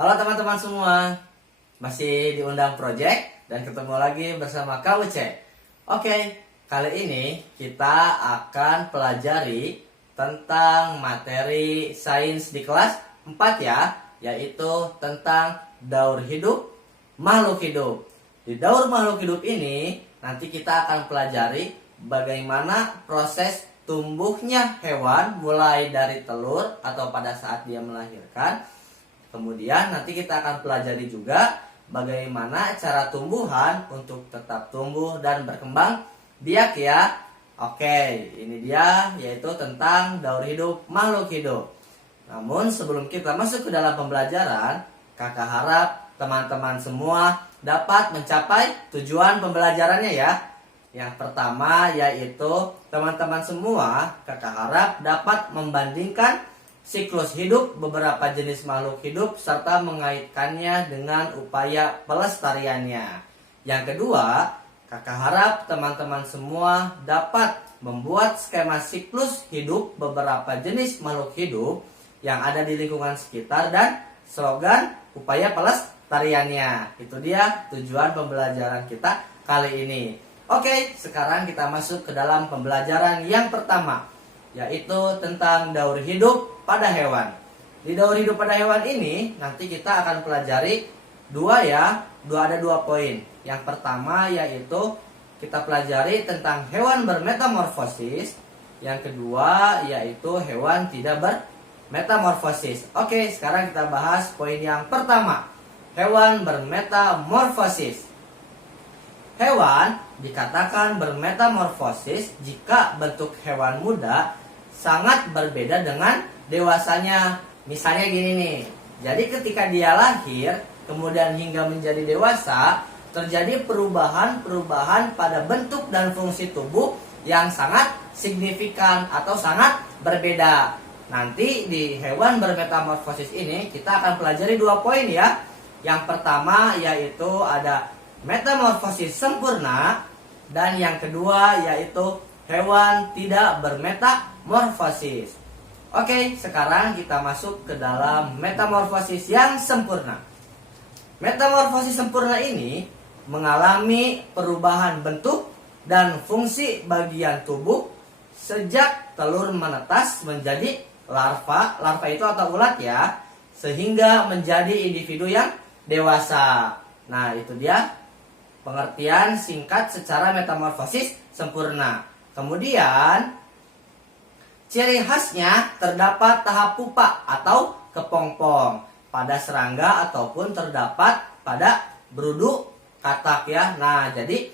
Halo teman-teman semua, masih diundang project dan ketemu lagi bersama KUC. Oke, kali ini kita akan pelajari tentang materi sains di kelas 4 ya, yaitu tentang daur hidup makhluk hidup. Di daur makhluk hidup ini nanti kita akan pelajari bagaimana proses tumbuhnya hewan mulai dari telur atau pada saat dia melahirkan. Kemudian nanti kita akan pelajari juga bagaimana cara tumbuhan untuk tetap tumbuh dan berkembang biak ya. Oke, ini dia yaitu tentang daur hidup makhluk hidup. Namun sebelum kita masuk ke dalam pembelajaran, kakak harap teman-teman semua dapat mencapai tujuan pembelajarannya ya. Yang pertama yaitu teman-teman semua kakak harap dapat membandingkan siklus hidup beberapa jenis makhluk hidup serta mengaitkannya dengan upaya pelestariannya. Yang kedua, kakak harap teman-teman semua dapat membuat skema siklus hidup beberapa jenis makhluk hidup yang ada di lingkungan sekitar dan slogan upaya pelestariannya. Itu dia tujuan pembelajaran kita kali ini. Oke, sekarang kita masuk ke dalam pembelajaran yang pertama, yaitu tentang daur hidup pada hewan. Di daur hidup pada hewan ini nanti kita akan pelajari ada dua poin. Yang pertama yaitu kita pelajari tentang hewan bermetamorfosis. Yang kedua yaitu hewan tidak bermetamorfosis. Oke, sekarang kita bahas poin yang pertama, hewan bermetamorfosis. Hewan dikatakan bermetamorfosis jika bentuk hewan muda sangat berbeda dengan dewasanya. Misalnya gini nih, jadi ketika dia lahir kemudian hingga menjadi dewasa, terjadi perubahan-perubahan pada bentuk dan fungsi tubuh yang sangat signifikan atau sangat berbeda. Nanti di hewan bermetamorfosis ini kita akan pelajari dua poin ya. Yang pertama yaitu ada metamorfosis sempurna, dan yang kedua yaitu hewan tidak bermetamorfosis. Oke, sekarang kita masuk ke dalam metamorfosis yang sempurna. Metamorfosis sempurna ini mengalami perubahan bentuk dan fungsi bagian tubuh sejak telur menetas menjadi larva. Larva itu atau ulat ya, sehingga menjadi individu yang dewasa. Nah, itu dia pengertian singkat secara metamorfosis sempurna. Kemudian ciri khasnya terdapat tahap pupa atau kepompong pada serangga ataupun terdapat pada berudu katak ya. Nah, jadi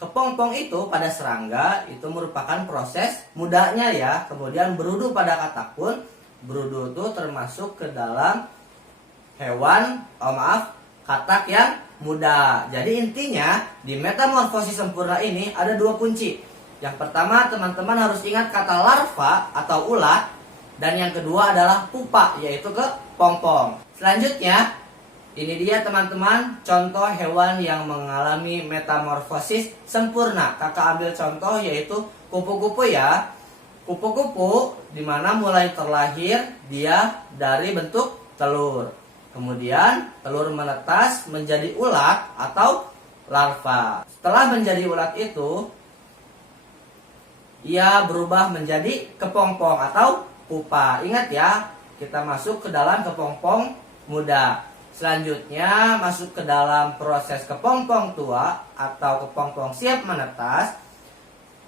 kepompong itu pada serangga itu merupakan proses mudanya ya. Kemudian berudu pada katak pun, berudu itu termasuk ke dalam hewan, katak yang muda. Jadi intinya di metamorfosis sempurna ini ada dua kunci. Yang pertama teman-teman harus ingat kata larva atau ulat, dan yang kedua adalah pupa yaitu kepompong. Selanjutnya ini dia teman-teman contoh hewan yang mengalami metamorfosis sempurna. Kakak ambil contoh yaitu kupu-kupu ya. Kupu-kupu dimana mulai terlahir dia dari bentuk telur. Kemudian telur menetas menjadi ulat atau larva. Setelah menjadi ulat itu, ia berubah menjadi kepompong atau pupa. Ingat ya, kita masuk ke dalam kepompong muda. Selanjutnya masuk ke dalam proses kepompong tua atau kepompong siap menetas.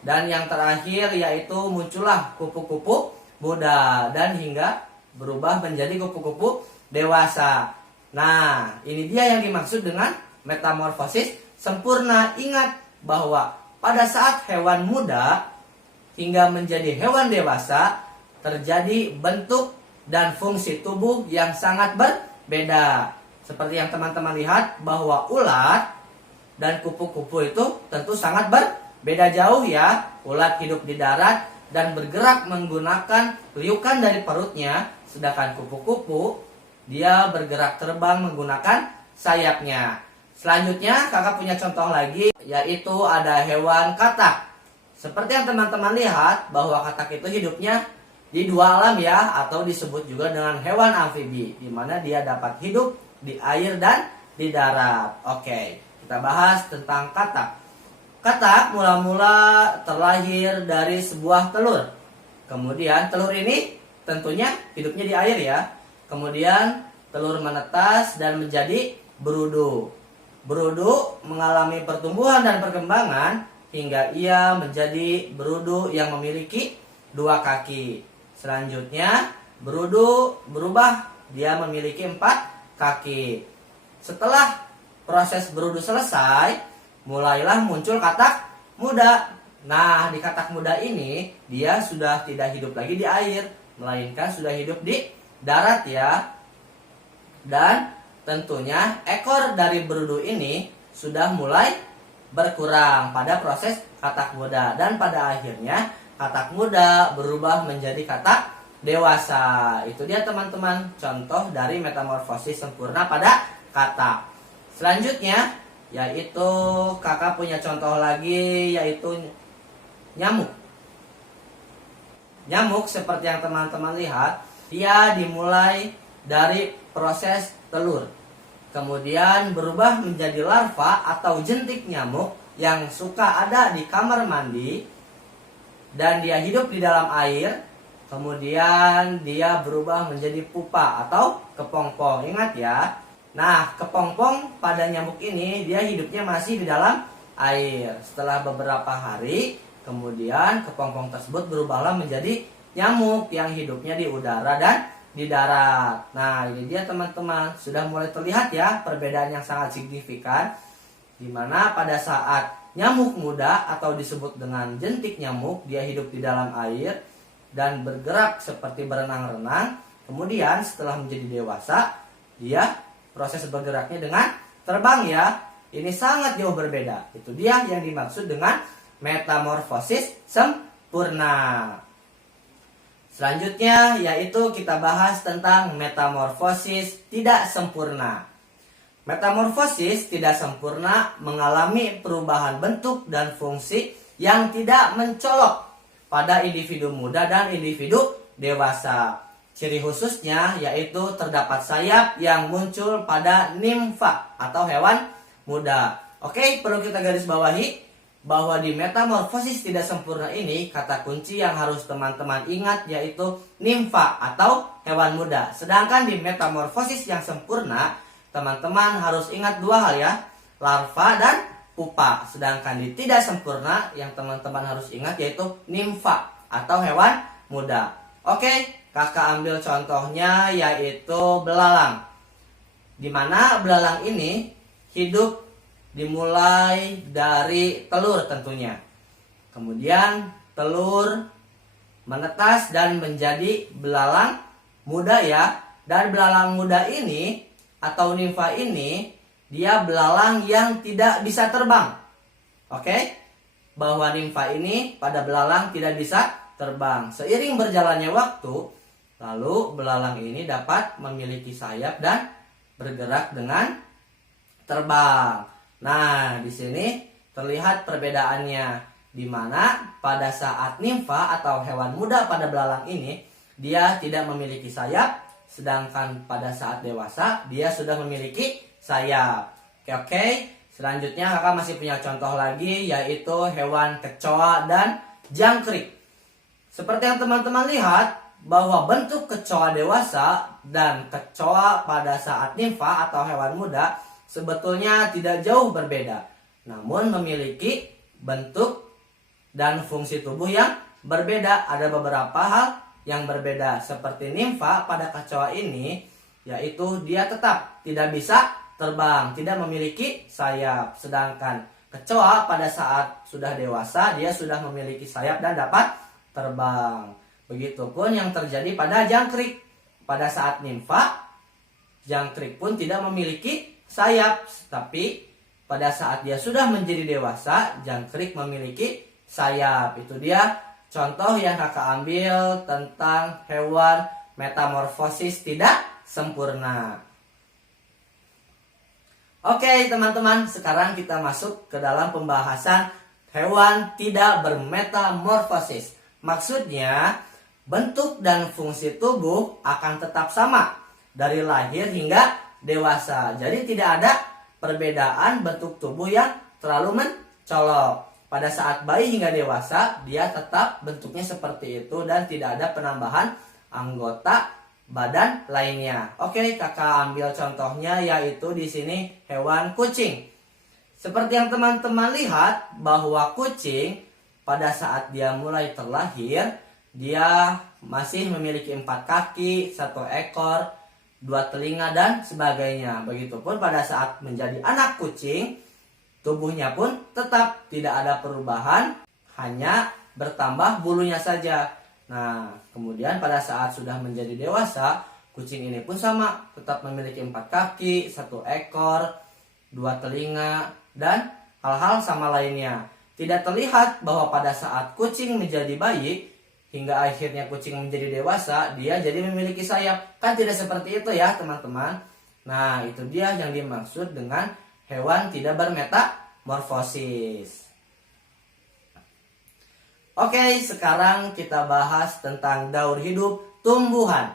Dan yang terakhir yaitu muncullah kupu-kupu muda dan hingga berubah menjadi kupu-kupu dewasa. Nah, ini dia yang dimaksud dengan metamorfosis sempurna. Ingat bahwa pada saat hewan muda hingga menjadi hewan dewasa, terjadi bentuk dan fungsi tubuh yang sangat berbeda. Seperti yang teman-teman lihat bahwa ulat dan kupu-kupu itu tentu sangat berbeda jauh ya. Ulat hidup di darat dan bergerak menggunakan liukan dari perutnya, sedangkan kupu-kupu dia bergerak terbang menggunakan sayapnya. Selanjutnya kakak punya contoh lagi, yaitu ada hewan katak. Seperti yang teman-teman lihat bahwa katak itu hidupnya di dua alam ya, atau disebut juga dengan hewan amfibi, di mana dia dapat hidup di air dan di darat. Oke, kita bahas tentang katak. Katak mula-mula terlahir dari sebuah telur. Kemudian telur ini tentunya hidupnya di air ya. Kemudian telur menetas dan menjadi berudu. Berudu mengalami pertumbuhan dan perkembangan hingga ia menjadi berudu yang memiliki 2 kaki. Selanjutnya berudu berubah, dia memiliki 4 kaki. Setelah proses berudu selesai, mulailah muncul katak muda. Nah, di katak muda ini dia sudah tidak hidup lagi di air, melainkan sudah hidup di darat ya. Dan tentunya ekor dari berudu ini sudah mulai berkurang pada proses katak muda, dan pada akhirnya katak muda berubah menjadi katak dewasa. Itu dia teman-teman contoh dari metamorfosis sempurna pada katak. Selanjutnya yaitu kakak punya contoh lagi, yaitu nyamuk. Nyamuk seperti yang teman-teman lihat, dia dimulai dari proses telur, kemudian berubah menjadi larva atau jentik nyamuk yang suka ada di kamar mandi, dan dia hidup di dalam air. Kemudian dia berubah menjadi pupa atau kepompong. Ingat ya. Nah, kepompong pada nyamuk ini dia hidupnya masih di dalam air. Setelah beberapa hari, kemudian kepompong tersebut berubahlah menjadi nyamuk yang hidupnya di udara dan di darat. Nah, ini dia teman-teman. Sudah mulai terlihat ya perbedaan yang sangat signifikan, di mana pada saat nyamuk muda atau disebut dengan jentik nyamuk, dia hidup di dalam air dan bergerak seperti berenang-renang. Kemudian setelah menjadi dewasa, dia proses bergeraknya dengan terbang ya. Ini sangat jauh berbeda. Itu dia yang dimaksud dengan metamorfosis sempurna. Selanjutnya yaitu kita bahas tentang metamorfosis tidak sempurna. Metamorfosis tidak sempurna mengalami perubahan bentuk dan fungsi yang tidak mencolok pada individu muda dan individu dewasa. Ciri khususnya yaitu terdapat sayap yang muncul pada nimfa atau hewan muda. Oke, perlu kita garis bawahi bahwa di metamorfosis tidak sempurna ini, kata kunci yang harus teman-teman ingat yaitu nimfa atau hewan muda. Sedangkan di metamorfosis yang sempurna, teman-teman harus ingat 2 hal ya, larva dan pupa. Sedangkan di tidak sempurna yang teman-teman harus ingat yaitu nimfa atau hewan muda. Oke, kakak ambil contohnya yaitu belalang. Dimana belalang ini hidup dimulai dari telur tentunya. Kemudian telur menetas dan menjadi belalang muda ya. Dan belalang muda ini atau nimfa ini, dia belalang yang tidak bisa terbang. Oke? Bahwa nimfa ini pada belalang tidak bisa terbang. Seiring berjalannya waktu, lalu belalang ini dapat memiliki sayap dan bergerak dengan terbang. Nah, di sini terlihat perbedaannya, di mana pada saat nimfa atau hewan muda pada belalang ini, dia tidak memiliki sayap, sedangkan pada saat dewasa dia sudah memiliki sayap. Oke. Selanjutnya kakak masih punya contoh lagi, yaitu hewan kecoa dan jangkrik. Seperti yang teman-teman lihat, bahwa bentuk kecoa dewasa dan kecoa pada saat nimfa atau hewan muda sebetulnya tidak jauh berbeda, namun memiliki bentuk dan fungsi tubuh yang berbeda. Ada beberapa hal yang berbeda, seperti nimfa pada kecoa ini, yaitu dia tetap tidak bisa terbang, tidak memiliki sayap. Sedangkan kecoa pada saat sudah dewasa, dia sudah memiliki sayap dan dapat terbang. Begitupun yang terjadi pada jangkrik. Pada saat nimfa, jangkrik pun tidak memiliki sayap, tapi pada saat dia sudah menjadi dewasa, jangkrik memiliki sayap. Itu dia contoh yang kakak ambil tentang hewan metamorfosis tidak sempurna. Oke teman-teman, sekarang kita masuk ke dalam pembahasan hewan tidak bermetamorfosis. Maksudnya, bentuk dan fungsi tubuh akan tetap sama dari lahir hingga dewasa. Jadi tidak ada perbedaan bentuk tubuh yang terlalu mencolok. Pada saat bayi hingga dewasa, dia tetap bentuknya seperti itu dan tidak ada penambahan anggota badan lainnya. Oke, kakak ambil contohnya yaitu di sini hewan kucing. Seperti yang teman-teman lihat bahwa kucing pada saat dia mulai terlahir, dia masih memiliki 4 kaki, 1 ekor, 2 telinga dan sebagainya. Begitupun pada saat menjadi anak kucing, tubuhnya pun tetap tidak ada perubahan, hanya bertambah bulunya saja. Nah, kemudian pada saat sudah menjadi dewasa, kucing ini pun sama, tetap memiliki 4 kaki, 1 ekor, 2 telinga, dan hal-hal sama lainnya. Tidak terlihat bahwa pada saat kucing menjadi bayi, hingga akhirnya kucing menjadi dewasa, dia jadi memiliki sayap. Kan tidak seperti itu ya teman-teman. Nah, itu dia yang dimaksud dengan hewan tidak bermetamorfosis. Oke, sekarang kita bahas tentang daur hidup tumbuhan.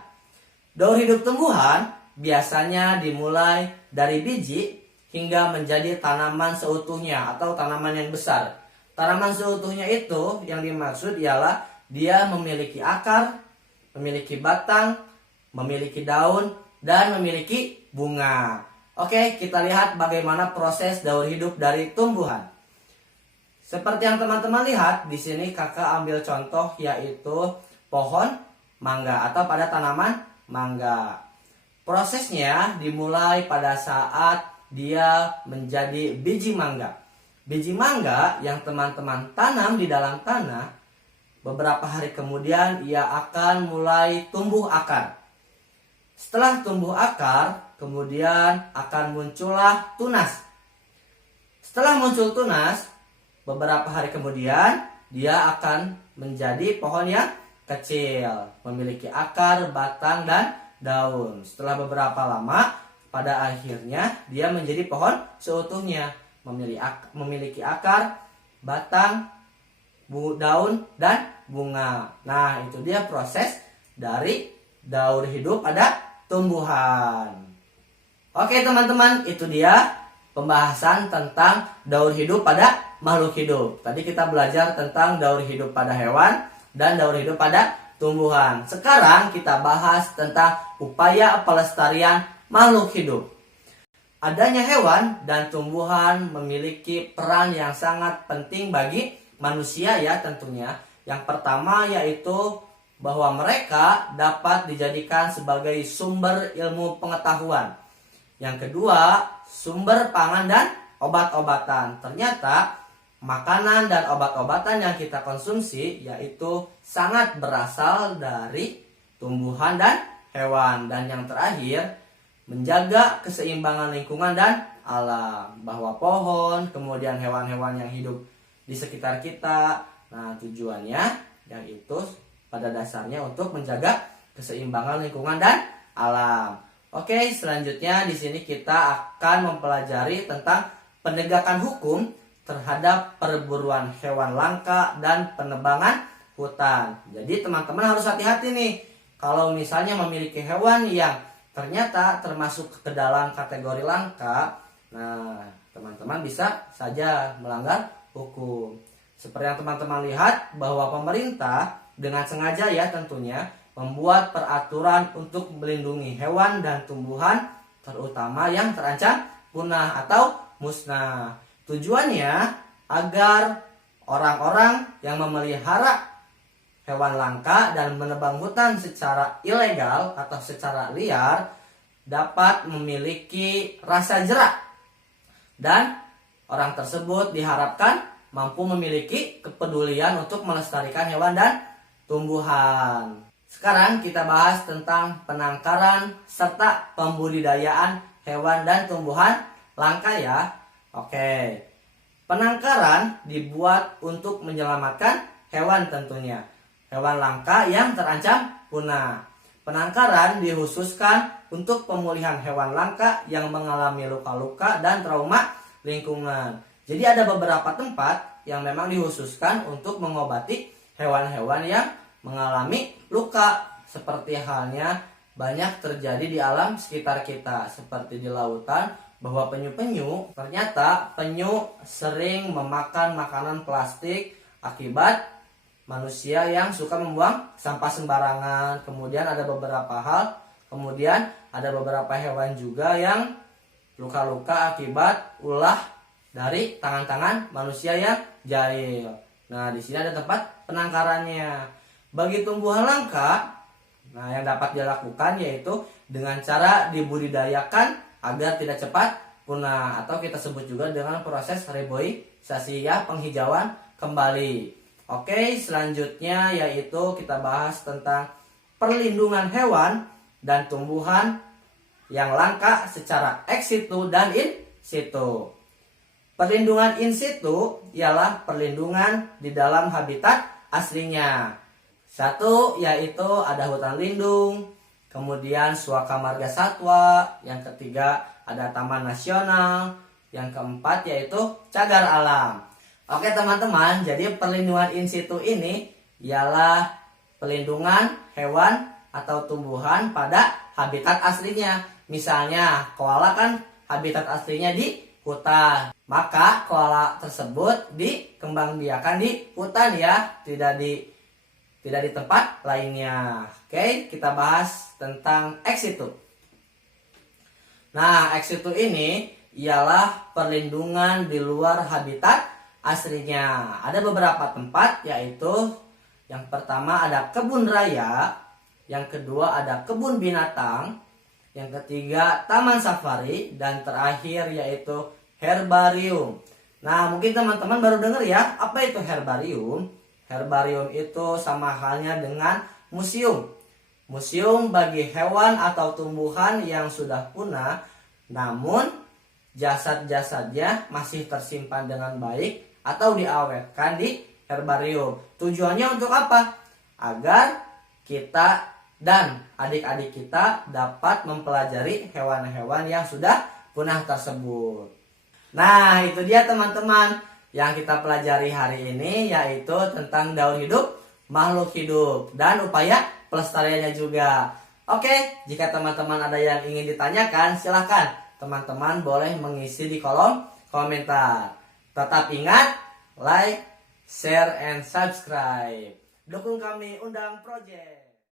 Daur hidup tumbuhan biasanya dimulai dari biji hingga menjadi tanaman seutuhnya atau tanaman yang besar. Tanaman seutuhnya itu yang dimaksud ialah dia memiliki akar, memiliki batang, memiliki daun, dan memiliki bunga. Oke, kita lihat bagaimana proses daur hidup dari tumbuhan. Seperti yang teman-teman lihat, di sini kakak ambil contoh yaitu pohon mangga atau pada tanaman mangga. Prosesnya dimulai pada saat dia menjadi biji mangga. Biji mangga yang teman-teman tanam di dalam tanah, beberapa hari kemudian ia akan mulai tumbuh akar. Setelah tumbuh akar, kemudian akan muncullah tunas. Setelah muncul tunas, beberapa hari kemudian dia akan menjadi pohon yang kecil, memiliki akar, batang, dan daun. Setelah beberapa lama, pada akhirnya dia menjadi pohon seutuhnya, memiliki akar, batang, daun, dan bunga. Nah, itu dia proses dari daur hidup pada tumbuhan. Oke teman-teman, itu dia pembahasan tentang daur hidup pada makhluk hidup. Tadi kita belajar tentang daur hidup pada hewan dan daur hidup pada tumbuhan. Sekarang kita bahas tentang upaya pelestarian makhluk hidup. Adanya hewan dan tumbuhan memiliki peran yang sangat penting bagi manusia ya tentunya. Yang pertama yaitu bahwa mereka dapat dijadikan sebagai sumber ilmu pengetahuan. Yang kedua, sumber pangan dan obat-obatan. Ternyata makanan dan obat-obatan yang kita konsumsi yaitu sangat berasal dari tumbuhan dan hewan. Dan yang terakhir, menjaga keseimbangan lingkungan dan alam. Bahwa pohon, kemudian hewan-hewan yang hidup di sekitar kita. Nah, tujuannya yaitu pada dasarnya untuk menjaga keseimbangan lingkungan dan alam. Oke, selanjutnya di sini kita akan mempelajari tentang penegakan hukum terhadap perburuan hewan langka dan penebangan hutan. Jadi teman-teman harus hati-hati nih. Kalau misalnya memiliki hewan yang ternyata termasuk ke dalam kategori langka, nah teman-teman bisa saja melanggar hukum. Seperti yang teman-teman lihat bahwa pemerintah dengan sengaja ya tentunya membuat peraturan untuk melindungi hewan dan tumbuhan terutama yang terancam punah atau musnah. Tujuannya agar orang-orang yang memelihara hewan langka dan menebang hutan secara ilegal atau secara liar dapat memiliki rasa jerak dan orang tersebut diharapkan mampu memiliki kepedulian untuk melestarikan hewan dan tumbuhan. Sekarang kita bahas tentang penangkaran serta pembudidayaan hewan dan tumbuhan langka ya. Oke. Penangkaran dibuat untuk menyelamatkan hewan tentunya. Hewan langka yang terancam punah. Penangkaran dikhususkan untuk pemulihan hewan langka yang mengalami luka-luka dan trauma lingkungan. Jadi ada beberapa tempat yang memang dikhususkan untuk mengobati hewan-hewan yang mengalami luka. Seperti halnya banyak terjadi di alam sekitar kita, seperti di lautan, bahwa penyu-penyu, ternyata penyu sering memakan makanan plastik akibat manusia yang suka membuang sampah sembarangan. Kemudian ada beberapa hal, kemudian ada beberapa hewan juga yang luka-luka akibat ulah dari tangan-tangan manusia yang jahil. Nah, di sini ada tempat penangkarannya. Bagi tumbuhan langka, nah yang dapat dilakukan yaitu dengan cara dibudidayakan agar tidak cepat punah, atau kita sebut juga dengan proses reboisasi, ya, penghijauan kembali. Oke, selanjutnya yaitu kita bahas tentang perlindungan hewan dan tumbuhan yang langka secara ex situ dan in situ. Perlindungan in situ ialah perlindungan di dalam habitat aslinya. Satu, yaitu ada hutan lindung, kemudian suaka marga satwa, yang ketiga ada taman nasional, yang keempat yaitu cagar alam. Oke teman-teman, jadi perlindungan in situ ini ialah pelindungan hewan atau tumbuhan pada habitat aslinya. Misalnya koala kan habitat aslinya di hutan, maka koala tersebut dikembangbiakan di hutan, ya, tidak di tempat lainnya. Oke, kita bahas tentang ex situ. Nah, ex situ ini ialah perlindungan di luar habitat aslinya. Ada beberapa tempat, yaitu yang pertama ada kebun raya, yang kedua ada kebun binatang, yang ketiga taman safari, dan terakhir yaitu herbarium. Nah, mungkin teman-teman baru dengar ya, apa itu herbarium? Herbarium itu sama halnya dengan museum. Museum bagi hewan atau tumbuhan yang sudah punah, namun jasad-jasadnya masih tersimpan dengan baik atau diawetkan di herbarium. Tujuannya untuk apa? Agar kita dan adik-adik kita dapat mempelajari hewan-hewan yang sudah punah tersebut. Nah, itu dia teman-teman yang kita pelajari hari ini, yaitu tentang daur hidup makhluk hidup dan upaya pelestariannya juga. Oke, jika teman-teman ada yang ingin ditanyakan, silahkan teman-teman boleh mengisi di kolom komentar. Tetap ingat, like, share, and subscribe. Dukung kami Undang Project.